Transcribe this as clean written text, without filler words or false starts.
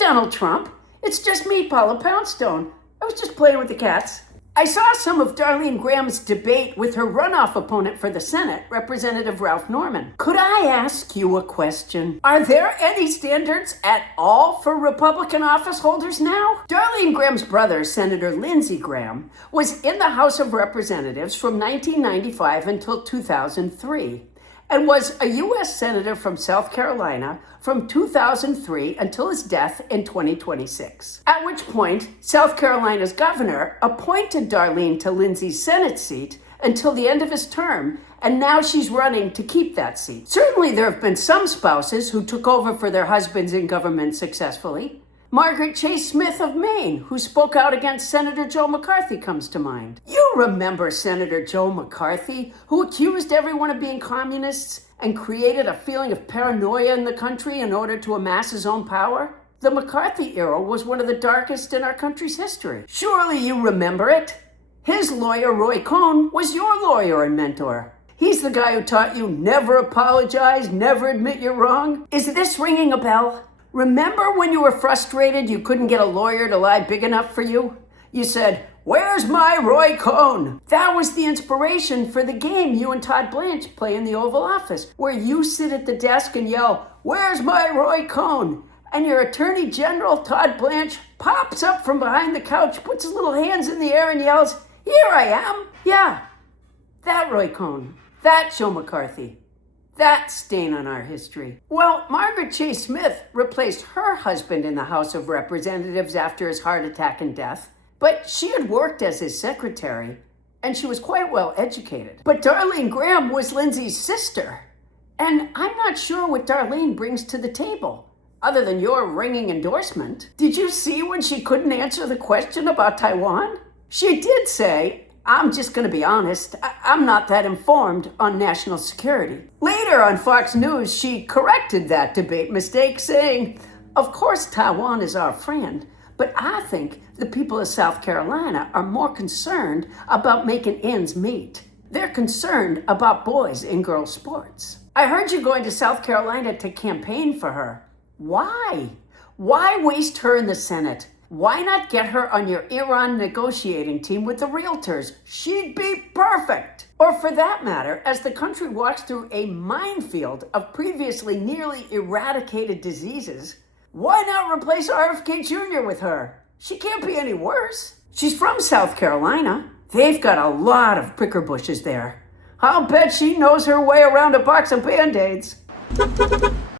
Donald Trump. It's just me, Paula Poundstone. I was just playing with the cats. I saw some of Darlene Graham's debate with her runoff opponent for the Senate, Representative Ralph Norman. Could I ask you a question? Are there any standards at all for Republican office holders now? Darlene Graham's brother, Senator Lindsey Graham, was in the House of Representatives from 1995 until 2003. And was a U.S. Senator from South Carolina from 2003 until his death in 2026. At which point, South Carolina's governor appointed Darlene to Lindsey's Senate seat until the end of his term, and now she's running to keep that seat. Certainly there have been some spouses who took over for their husbands in government successfully. Margaret Chase Smith of Maine, who spoke out against Senator Joe McCarthy, comes to mind. You remember Senator Joe McCarthy, who accused everyone of being communists and created a feeling of paranoia in the country in order to amass his own power? The McCarthy era was one of the darkest in our country's history. Surely you remember it. His lawyer, Roy Cohn, was your lawyer and mentor. He's the guy who taught you never apologize, never admit you're wrong. Is this ringing a bell? Remember when you were frustrated you couldn't get a lawyer to lie big enough for you? You said, "Where's my Roy Cohn?" That was the inspiration for the game you and Todd Blanche play in the Oval Office, where you sit at the desk and yell, "Where's my Roy Cohn?" And your Attorney General, Todd Blanche, pops up from behind the couch, puts his little hands in the air and yells, "Here I am." Yeah, that Roy Cohn, that Joe McCarthy. That stain on our history. Well, Margaret Chase Smith replaced her husband in the House of Representatives after his heart attack and death, but she had worked as his secretary, and she was quite well educated. But Darlene Graham was Lindsey's sister, and I'm not sure what Darlene brings to the table, other than your ringing endorsement. Did you see when she couldn't answer the question about Taiwan? She did say, "I'm just going to be honest, I'm not that informed on national security." Later on Fox News, she corrected that debate mistake, saying, "Of course Taiwan is our friend, but I think the people of South Carolina are more concerned about making ends meet. They're concerned about boys and girls sports." I heard you going to South Carolina to campaign for her. Why? Why waste her in the Senate? Why not get her on your Iran negotiating team with the realtors? She'd be perfect. Or for that matter, as the country walks through a minefield of previously nearly eradicated diseases, why not replace RFK Jr. with her? She can't be any worse. She's from South Carolina. They've got a lot of pricker bushes there. I'll bet she knows her way around a box of Band-Aids.